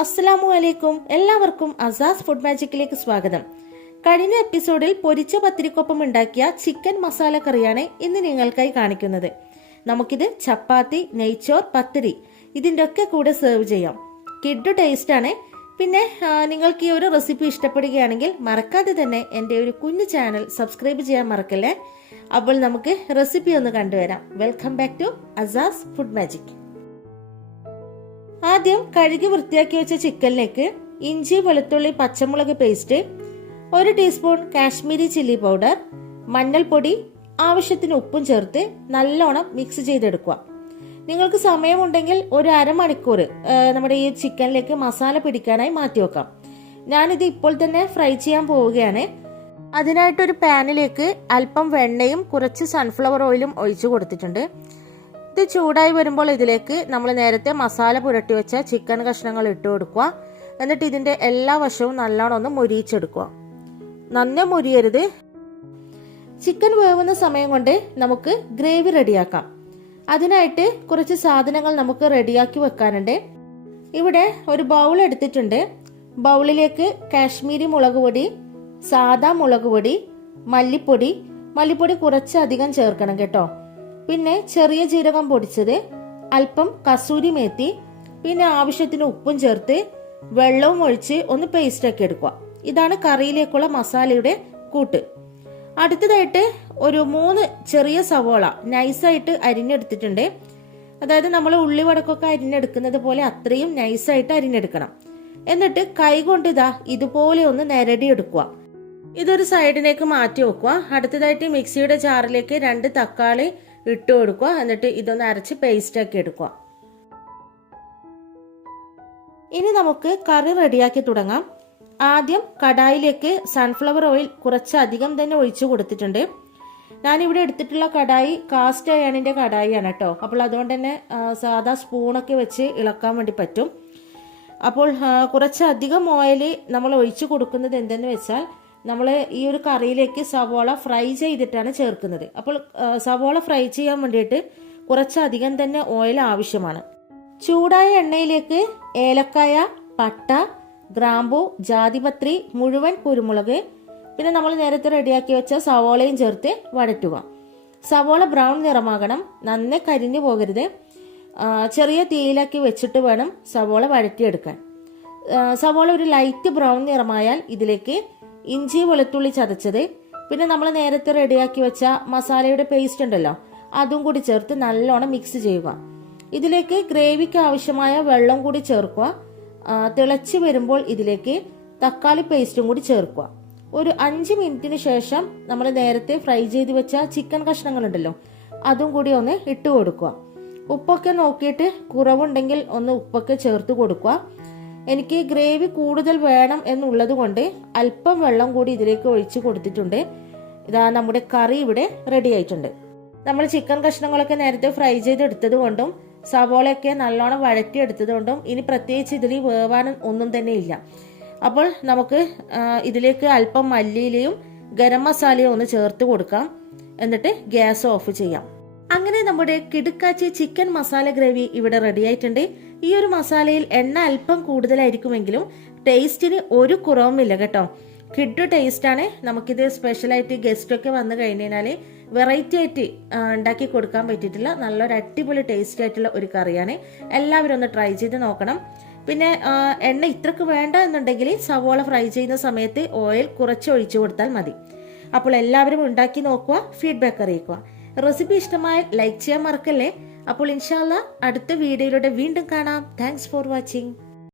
അസ്സലാമു അലൈക്കും. എല്ലാവർക്കും അസാസ് ഫുഡ് മാജിക്കിലേക്ക് സ്വാഗതം. കഴിഞ്ഞ എപ്പിസോഡിൽ പൊരിച്ച പത്തിരിക്കൊപ്പം ഉണ്ടാക്കിയ ചിക്കൻ മസാല കറിയാണ് ഇന്ന് നിങ്ങൾക്കായി കാണിക്കുന്നത്. നമുക്കിത് ചപ്പാത്തി, നെയ്ച്ചോർ, പത്തിരി ഇതിൻ്റെ ഒക്കെ കൂടെ സെർവ് ചെയ്യാം. കിഡു ടേസ്റ്റ് ആണ്. പിന്നെ നിങ്ങൾക്ക് ഈ ഒരു റെസിപ്പി ഇഷ്ടപ്പെടുകയാണെങ്കിൽ മറക്കാതെ തന്നെ എൻ്റെ ഒരു കുഞ്ഞു ചാനൽ സബ്സ്ക്രൈബ് ചെയ്യാൻ മറക്കല്ലേ. അപ്പോൾ നമുക്ക് റെസിപ്പി ഒന്ന് കണ്ടുവരാം. വെൽക്കം ബാക്ക് ടു അസാസ് ഫുഡ് മാജിക്. ആദ്യം കഴുകി വൃത്തിയാക്കി വെച്ച ചിക്കനിലേക്ക് ഇഞ്ചി, വെളുത്തുള്ളി, പച്ചമുളക് paste, 1 teaspoon Kashmiri chilli powder, മഞ്ഞൾപ്പൊടി, ആവശ്യത്തിന് ഉപ്പും ചേർത്ത് നല്ലോണം മിക്സ് ചെയ്തെടുക്കുക. നിങ്ങൾക്ക് സമയമുണ്ടെങ്കിൽ ഒരു അരമണിക്കൂർ നമ്മുടെ ഈ ചിക്കനിലേക്ക് മസാല പിടിക്കാനായി മാറ്റി വെക്കാം. ഞാനിത് ഇപ്പോൾ തന്നെ ഫ്രൈ ചെയ്യാൻ പോവുകയാണ്. അതിനായിട്ടൊരു പാനിലേക്ക് അല്പം വെണ്ണയും കുറച്ച് സൺഫ്ലവർ ഓയിലും ഒഴിച്ചു കൊടുത്തിട്ടുണ്ട്. ഇത് ചൂടായി വരുമ്പോൾ ഇതിലേക്ക് നമ്മൾ നേരത്തെ മസാല പുരട്ടി വെച്ച ചിക്കൻ കഷ്ണങ്ങൾ ഇട്ട് കൊടുക്കുക. എന്നിട്ട് ഇതിന്റെ എല്ലാ വശവും നല്ലോണം ഒന്ന് മൊരിയിച്ചെടുക്കുക. നന്നെ മൊരിയരുത്. ചിക്കൻ വേവുന്ന സമയം കൊണ്ട് നമുക്ക് ഗ്രേവി റെഡിയാക്കാം. അതിനായിട്ട് കുറച്ച് സാധനങ്ങൾ നമുക്ക് റെഡിയാക്കി വെക്കാനുണ്ട്. ഇവിടെ ഒരു ബൗൾ എടുത്തിട്ടുണ്ട്. ബൗളിലേക്ക് കാശ്മീരി മുളക് പൊടി, സാദാ മുളക് പൊടി, മല്ലിപ്പൊടി കുറച്ചധികം ചേർക്കണം കേട്ടോ. പിന്നെ ചെറിയ ജീരകം പൊടിച്ചത്, അല്പം കസൂരി മേത്തി, പിന്നെ ആവശ്യത്തിന് ഉപ്പും ചേർത്ത് വെള്ളവും ഒഴിച്ച് ഒന്ന് പേസ്റ്റ് ആക്കി എടുക്കുക. ഇതാണ് കറിയിലേക്കുള്ള മസാലയുടെ കൂട്ട്. അടുത്തതായിട്ട് ഒരു 3 ചെറിയ സവോള നൈസായിട്ട് അരിഞ്ഞെടുത്തിട്ടുണ്ട്. അതായത് നമ്മൾ ഉള്ളിവടക്കൊക്കെ അരിഞ്ഞെടുക്കുന്നത് പോലെ അത്രയും നൈസായിട്ട് അരിഞ്ഞെടുക്കണം. എന്നിട്ട് കൈ കൊണ്ട് ഇതുപോലെ ഒന്ന് നിരടിയെടുക്കുക. ഇതൊരു സൈഡിലേക്ക് മാറ്റി വെക്കുക. അടുത്തതായിട്ട് മിക്സിയുടെ ജാറിലേക്ക് 2 തക്കാളി ഇട്ട് കൊടുക്കുക. എന്നിട്ട് ഇതൊന്ന് അരച്ച് പേസ്റ്റ് ആക്കി എടുക്കുക. ഇനി നമുക്ക് കറി റെഡിയാക്കി തുടങ്ങാം. ആദ്യം കടായിലേക്ക് സൺഫ്ലവർ ഓയിൽ കുറച്ചധികം തന്നെ ഒഴിച്ചു കൊടുത്തിട്ടുണ്ട്. ഞാനിവിടെ എടുത്തിട്ടുള്ള കടായി കാസ്റ്റ് അയണിന്റെ കടായിയാണ് കേട്ടോ. അപ്പോൾ അതുകൊണ്ട് തന്നെ സാധാ സ്പൂണൊക്കെ വെച്ച് ഇളക്കാൻ വേണ്ടി പറ്റും. അപ്പോൾ കുറച്ചധികം ഓയിൽ നമ്മൾ ഒഴിച്ചു കൊടുക്കുന്നത് എന്തെന്ന് വെച്ചാൽ നമ്മൾ ഈ ഒരു കറിയിലേക്ക് സവോള ഫ്രൈ ചെയ്തിട്ടാണ് ചേർക്കുന്നത്. അപ്പോൾ സവോള ഫ്രൈ ചെയ്യാൻ വേണ്ടിയിട്ട് കുറച്ചധികം തന്നെ ഓയിൽ ആവശ്യമാണ്. ചൂടായ എണ്ണയിലേക്ക് ഏലക്കായ, പട്ട, ഗ്രാമ്പു, ജാതിപത്രി, മുഴുവൻ കുരുമുളക്, പിന്നെ നമ്മൾ നേരത്തെ റെഡിയാക്കി വെച്ച സവോളയും ചേർത്ത് വഴറ്റുക. സവോള ബ്രൗൺ നിറമാകണം, നന്നെ കരിഞ്ഞു പോകരുത്. ചെറിയ തീയിലാക്കി വെച്ചിട്ട് വേണം സവോള വഴറ്റിയെടുക്കാൻ. സവോള ഒരു ലൈറ്റ് ബ്രൗൺ നിറമായാൽ ഇതിലേക്ക് ഇഞ്ചി, വെളുത്തുള്ളി ചതച്ചത്, പിന്നെ നമ്മൾ നേരത്തെ റെഡിയാക്കി വെച്ച മസാലയുടെ പേസ്റ്റ് ഉണ്ടല്ലോ, അതും കൂടി ചേർത്ത് നല്ലോണം മിക്സ് ചെയ്യുക. ഇതിലേക്ക് ഗ്രേവിക്ക് ആവശ്യമായ വെള്ളം കൂടി ചേർക്കുക. തിളച്ച് വരുമ്പോൾ ഇതിലേക്ക് തക്കാളി പേസ്റ്റും കൂടി ചേർക്കുക. ഒരു 5 മിനിറ്റിന് ശേഷം നമ്മൾ നേരത്തെ ഫ്രൈ ചെയ്ത് വെച്ച ചിക്കൻ കഷ്ണങ്ങളുണ്ടല്ലോ, അതും കൂടി ഒന്ന് ഇട്ട് കൊടുക്കുക. ഉപ്പൊക്കെ നോക്കിയിട്ട് കുറവുണ്ടെങ്കിൽ ഒന്ന് ഉപ്പൊക്കെ ചേർത്ത് കൊടുക്കുക. എനിക്ക് ഗ്രേവി കൂടുതൽ വേണം എന്നുള്ളത് കൊണ്ട് അല്പം വെള്ളം കൂടി ഇതിലേക്ക് ഒഴിച്ചു കൊടുത്തിട്ടുണ്ട്. ഇതാ നമ്മുടെ കറി ഇവിടെ റെഡി ആയിട്ടുണ്ട്. നമ്മൾ ചിക്കൻ കഷ്ണങ്ങളൊക്കെ നേരത്തെ ഫ്രൈ ചെയ്തെടുത്തത് കൊണ്ടും സവോളയൊക്കെ നല്ലോണം വഴറ്റിയെടുത്തത് കൊണ്ടും ഇനി പ്രത്യേകിച്ച് ഇതിൽ വേവാനും ഒന്നും തന്നെ ഇല്ല. അപ്പോൾ നമുക്ക് ഇതിലേക്ക് അല്പം മല്ലിയിലയും ഗരം മസാലയും ഒന്ന് ചേർത്ത് കൊടുക്കാം. എന്നിട്ട് ഗ്യാസ് ഓഫ് ചെയ്യാം. അങ്ങനെ നമ്മുടെ കിടുക്കാച്ചി ചിക്കൻ മസാല ഗ്രേവി ഇവിടെ റെഡി ആയിട്ടുണ്ട്. ഈ ഒരു മസാലയിൽ എണ്ണ അല്പം കൂടുതലായിരിക്കുമെങ്കിലും ടേസ്റ്റിന് ഒരു കുറവുമില്ല കേട്ടോ. കിഡു ടേസ്റ്റ് ആണ്. നമുക്കിത് സ്പെഷ്യലായിട്ട് ഗസ്റ്റ് ഒക്കെ വന്നു കഴിഞ്ഞാൽ വെറൈറ്റി ആയിട്ട് ഉണ്ടാക്കി കൊടുക്കാൻ പറ്റിയിട്ടുള്ള നല്ലൊരു അടിപൊളി ടേസ്റ്റ് ആയിട്ടുള്ള ഒരു കറിയാണ്. എല്ലാവരും ഒന്ന് ട്രൈ ചെയ്ത് നോക്കണം. പിന്നെ എണ്ണ ഇത്രക്ക് വേണ്ട എന്നുണ്ടെങ്കിൽ സവോള ഫ്രൈ ചെയ്യുന്ന സമയത്ത് ഓയിൽ കുറച്ച് ഒഴിച്ചു കൊടുത്താൽ മതി. അപ്പോൾ എല്ലാവരും ഉണ്ടാക്കി നോക്കുക, ഫീഡ്ബാക്ക് അറിയിക്കുക. റെസിപ്പി ഇഷ്ടമായി ലൈക്ക് ചെയ്യാൻ മറക്കല്ലേ. അപ്പോൾ ഇൻഷാ അല്ലാഹ് അടുത്ത വീഡിയോയിലൂടെ വീണ്ടും കാണാം. Thanks for watching.